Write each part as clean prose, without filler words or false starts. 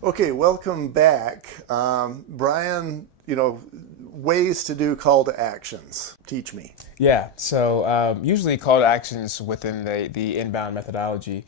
Okay, welcome back. Brian, ways to do call to actions. Teach me. Yeah, so usually call to actions within the inbound methodology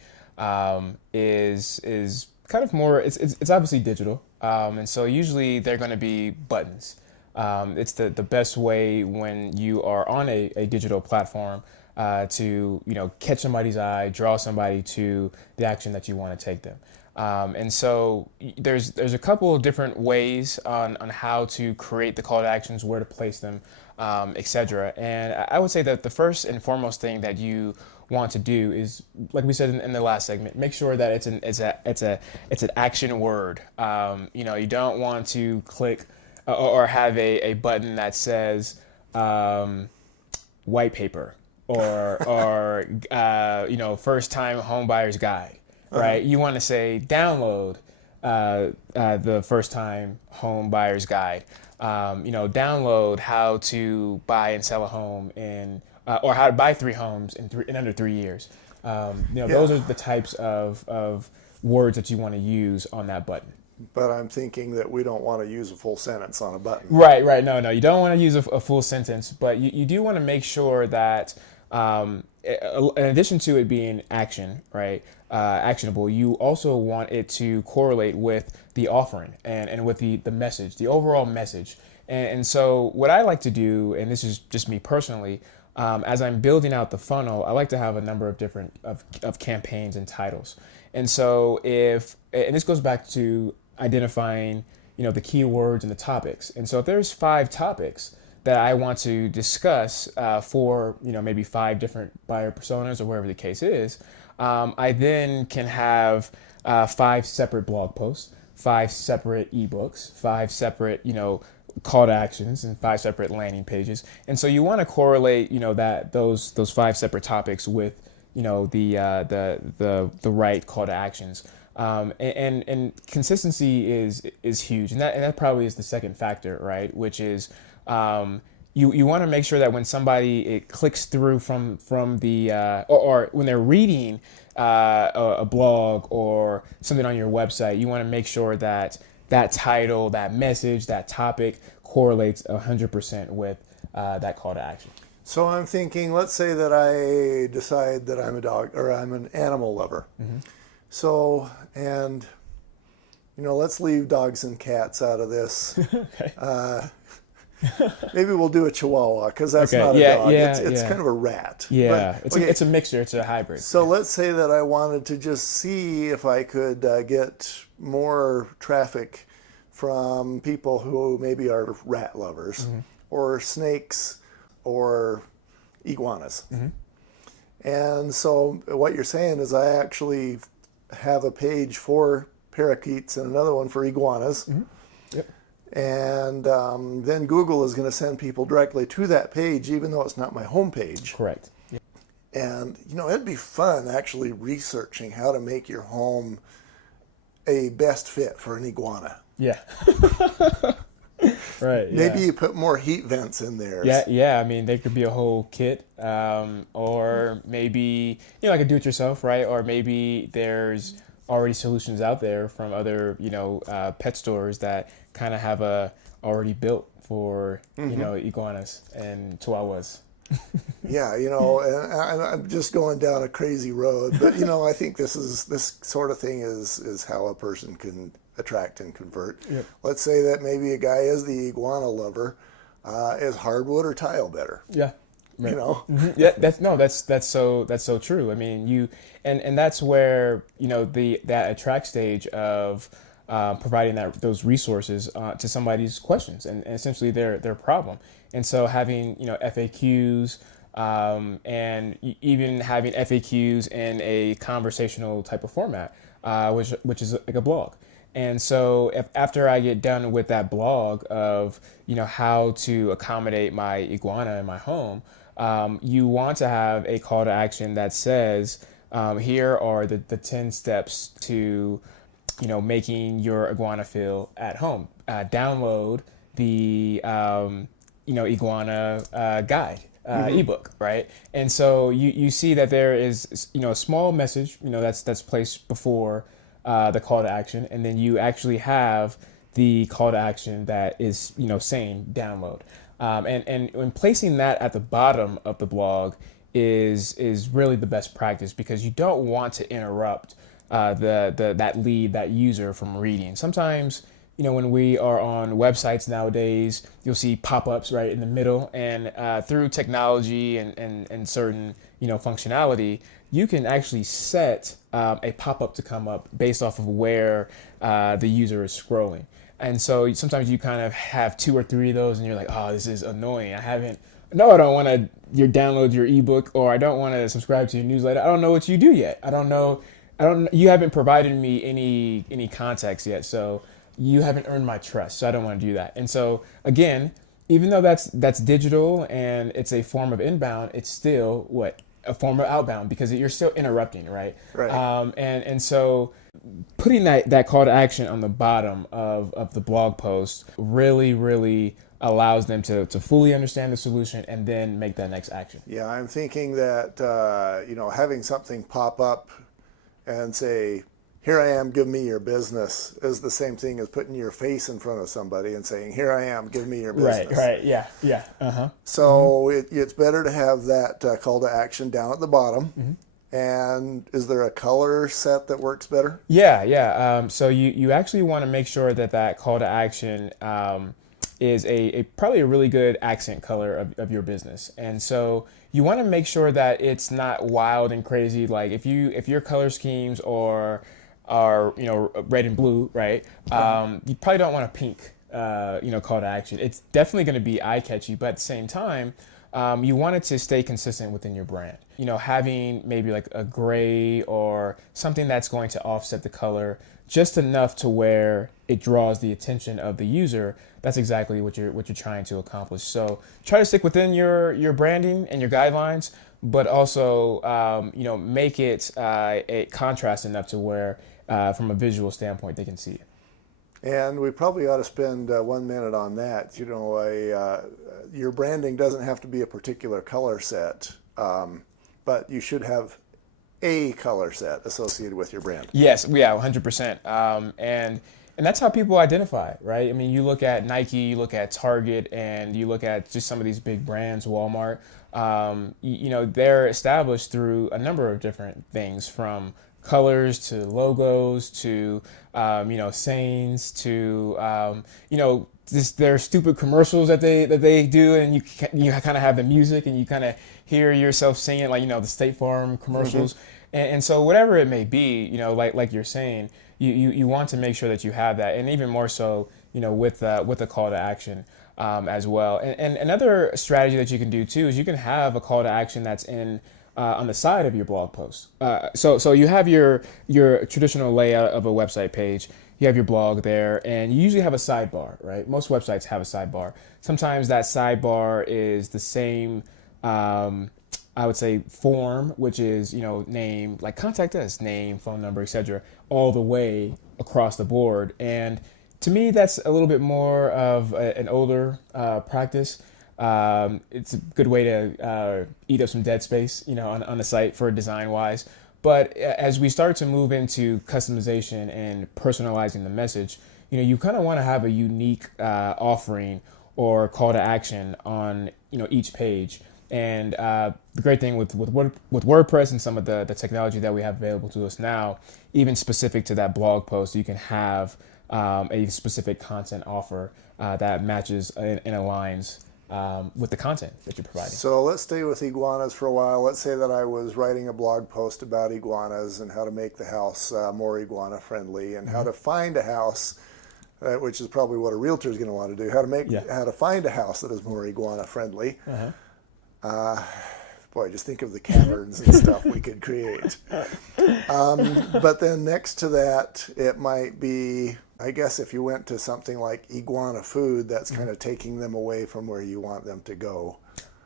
is kind of more. It's obviously digital, and so usually they're going to be buttons. It's the best way when you are on a digital platform to catch somebody's eye, draw somebody to the action that you want to take them. And so there's a couple of different ways on how to create the call to actions, where to place them, etc. And I would say that the first and foremost thing that you want to do is, like we said in the last segment, make sure that it's an action word. You don't want to click or have a button that says white paper or first time home buyer's guide, right? You want to say download the first time home buyer's guide. Download how to buy and sell a home or how to buy 3 homes in under 3 years. Those Yeah, are the types of words that you want to use on that button. but I'm thinking that we don't want to use a full sentence on a button. Right, right. No, no, you don't want to use a full sentence, but you do want to make sure that, in addition to it being action, right, actionable, you also want it to correlate with the offering and with the message, the overall message. And so, what I like to do, and this is just me personally, as I'm building out the funnel, I like to have a number of different of campaigns and titles. And so, and this goes back to identifying the keywords and the topics. And so if there's 5 topics that I want to discuss for maybe 5 different buyer personas or whatever the case is, I then can have 5 separate blog posts, 5 separate ebooks, 5 separate call to actions, and 5 separate landing pages. And so you want to correlate that those 5 separate topics with the right call to actions. And consistency is huge, and that probably is the second factor, right? Which is you want to make sure that when somebody it clicks through from the or when they're reading a blog or something on your website, you want to make sure that that title, that message, that topic correlates 100% with that call to action. So I'm thinking, let's say that I decide that I'm a dog or I'm an animal lover. So, and let's leave dogs and cats out of this. Okay. Maybe we'll do a Chihuahua because that's Okay. not a Yeah. dog. Yeah. It's Yeah. kind of a rat. Yeah. But okay, It's a mixture. It's a hybrid. so let's say that I wanted to just see if I could get more traffic from people who maybe are rat lovers or snakes or iguanas. And so what you're saying is I actually have a page for parakeets and another one for iguanas. Yep. And then Google is going to send people directly to that page, even though it's not my home page. Correct. Yep. And, it'd be fun actually researching how to make your home a best fit for an iguana. Yeah. Right. Yeah. Maybe you put more heat vents in there. Yeah, yeah. I mean, there could be a whole kit, or maybe like a do-it-yourself, right? Or maybe there's already solutions out there from other pet stores that kind of have a already built for iguanas and chihuahuas. Yeah, and I'm just going down a crazy road, but I think this sort of thing is how a person can attract and convert. Yep. Let's say that maybe a guy is the iguana lover. Is hardwood or tile better? Yeah. Right. Yeah, that's so true. I mean, and that's where that attract stage of providing those resources to somebody's questions and essentially their problem. And so having FAQs and even having FAQs in a conversational type of format, which is like a blog. And so after I get done with that blog of how to accommodate my iguana in my home, you want to have a call to action that says, here are the 10 steps to making your iguana feel at home. Download the iguana guide. Ebook, right? And so you see that there is a small message that's placed before the call to action, and then you actually have the call to action that is, saying download. And when placing that at the bottom of the blog is really the best practice, because you don't want to interrupt that lead, that user from reading. Sometimes, when we are on websites nowadays, you'll see pop-ups right in the middle, and through technology and certain functionality, you can actually set a pop-up to come up based off of where the user is scrolling. And so sometimes you kind of have 2 or 3 of those, and you're like, oh, this is annoying. I don't want to download your ebook, or I don't want to subscribe to your newsletter. I don't know what you do yet. You haven't provided me any context yet, so you haven't earned my trust, so I don't want to do that. And so again, even though that's digital and it's a form of inbound, it's still a form of outbound, because you're still interrupting, right? Right. And so putting that call to action on the bottom of the blog post really allows them to fully understand the solution and then make that next action. Yeah, I'm thinking that having something pop up and say, "Here I am, give me your business," is the same thing as putting your face in front of somebody and saying, "Here I am, give me your business." Right, yeah. Uh-huh. So it's better to have that call to action down at the bottom. Mm-hmm. And is there a color set that works better? Yeah. So you actually want to make sure that call to action is probably a really good accent color of your business. And so you want to make sure that it's not wild and crazy. Like if your color schemes are red and blue, right? You probably don't want a pink call to action. It's definitely going to be eye catchy, but at the same time, you want it to stay consistent within your brand. Having maybe like a gray or something that's going to offset the color just enough to where it draws the attention of the user. That's exactly what you're trying to accomplish. So try to stick within your branding and your guidelines, but also make it a contrast enough to where from a visual standpoint they can see it. And we probably ought to spend 1 minute on that. Your branding doesn't have to be a particular color set, but you should have a color set associated with your brand. Yes, yeah, 100%. And that's how people identify, right? I mean, you look at Nike, you look at Target, and you look at just some of these big brands, Walmart. They're established through a number of different things, from colors to logos to sayings to their stupid commercials that they do, and you kind of have the music and you kind of hear yourself singing, like the State Farm commercials. Mm-hmm. And so whatever it may be, like you're saying, you want to make sure that you have that, and even more so with the call to action as well. And another strategy that you can do too is you can have a call to action that's in on the side of your blog post. So you have your traditional layout of a website page. You have your blog there, and you usually have a sidebar, right? Most websites have a sidebar. Sometimes that sidebar is the same, I would say, form, which is, name, like contact us, name, phone number, etc., all the way across the board. And to me, that's a little bit more of an older practice. It's a good way to eat up some dead space, on the site for design-wise. But as we start to move into customization and personalizing the message, you kind of want to have a unique offering or call to action on each page. And the great thing with WordPress and some of the technology that we have available to us now, even specific to that blog post, you can have a specific content offer that matches and aligns with the content that you're providing. So let's stay with iguanas for a while. Let's say that I was writing a blog post about iguanas and how to make the house more iguana friendly, and how to find a house, which is probably what a realtor is going to want to do. How to find a house that is more iguana friendly. Boy, just think of the caverns and stuff we could create. But then next to that, it might be, I guess if you went to something like iguana food, that's kind of taking them away from where you want them to go.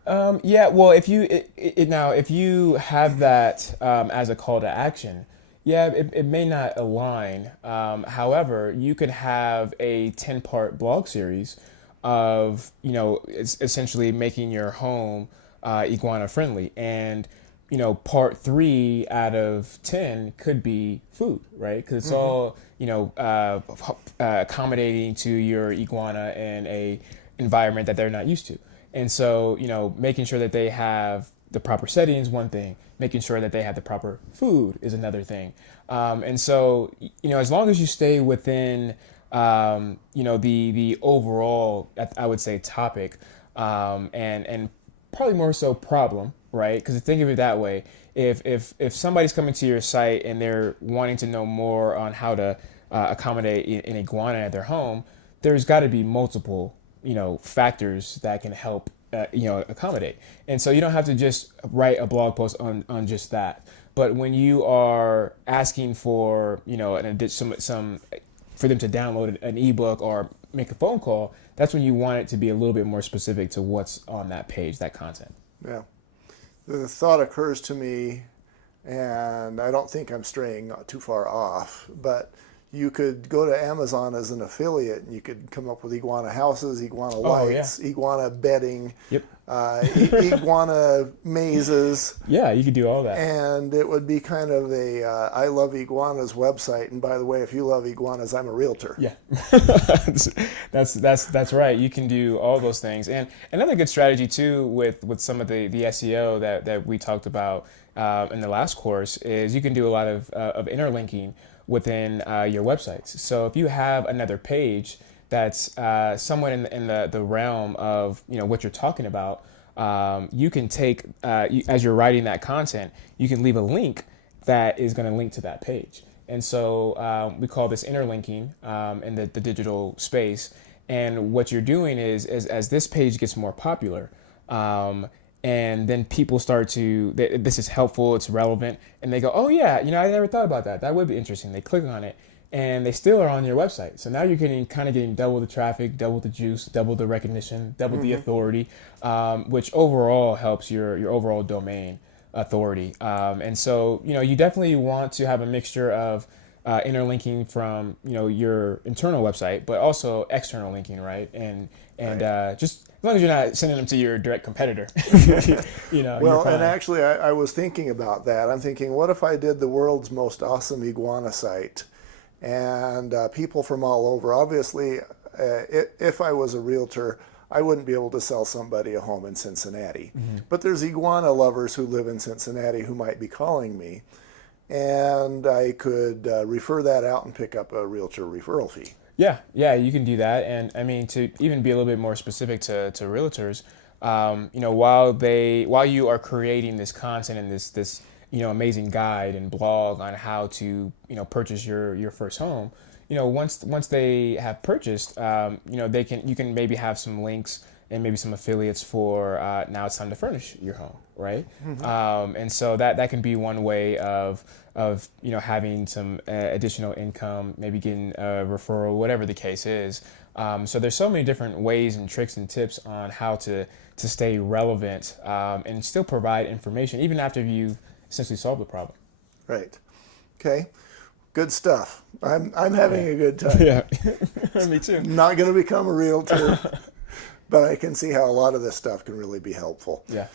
Well, if you have that as a call to action, it may not align. However, you could have a 10-part blog series of, essentially making your home iguana friendly. And part 3 out of 10 could be food, right? Because it's all, accommodating to your iguana in a environment that they're not used to. And so, making sure that they have the proper settings, one thing, making sure that they have the proper food is another thing. And so, as long as you stay within, the overall, I would say, topic, and probably more so problem, right? Because think of it that way. If somebody's coming to your site and they're wanting to know more on how to accommodate an iguana at their home, there's got to be multiple, factors that can help, accommodate. And so you don't have to just write a blog post on just that. But when you are asking for, some for them to download an ebook or make a phone call, that's when you want it to be a little bit more specific to what's on that page, that content. Yeah. The thought occurs to me, and I don't think I'm straying not too far off, but you could go to Amazon as an affiliate and you could come up with iguana houses, iguana lights, iguana bedding, iguana mazes. Yeah, you could do all that. And it would be kind of a I love iguanas website. And by the way, if you love iguanas, I'm a realtor. Yeah, that's right. You can do all those things. And another good strategy too with some of the SEO that we talked about in the last course is you can do a lot of interlinking within your websites. So if you have another page that's somewhat in the realm of what you're talking about, you can take as you're writing that content, you can leave a link that is going to link to that page. And so we call this interlinking in the digital space. And what you're doing is as this page gets more popular, and then people start to, this is helpful, it's relevant, and they go, oh yeah, I never thought about that. That would be interesting. They click on it, and they still are on your website. So now you're getting double the traffic, double the juice, double the recognition, double the authority, which overall helps your overall domain authority. And so, you definitely want to have a mixture of interlinking from, your internal website, but also external linking, right? And just as long as you're not sending them to your direct competitor, Well, and actually, I was thinking about that. I'm thinking, what if I did the world's most awesome iguana site, and people from all over? Obviously, if I was a realtor, I wouldn't be able to sell somebody a home in Cincinnati. But there's iguana lovers who live in Cincinnati who might be calling me, and I could refer that out and pick up a realtor referral fee. Yeah, you can do that. And I mean, to even be a little bit more specific to realtors, while you are creating this content and this amazing guide and blog on how to purchase your first home, once they have purchased, you can maybe have some links and maybe some affiliates for now it's time to furnish your home, right? And so that can be one way of having some additional income, maybe getting a referral, whatever the case is. So there's so many different ways and tricks and tips on how to stay relevant and still provide information even after you've essentially solved the problem. Right. Okay. Good stuff. I'm having a good time. Yeah, me too. Not going to become a realtor, but I can see how a lot of this stuff can really be helpful. Yeah.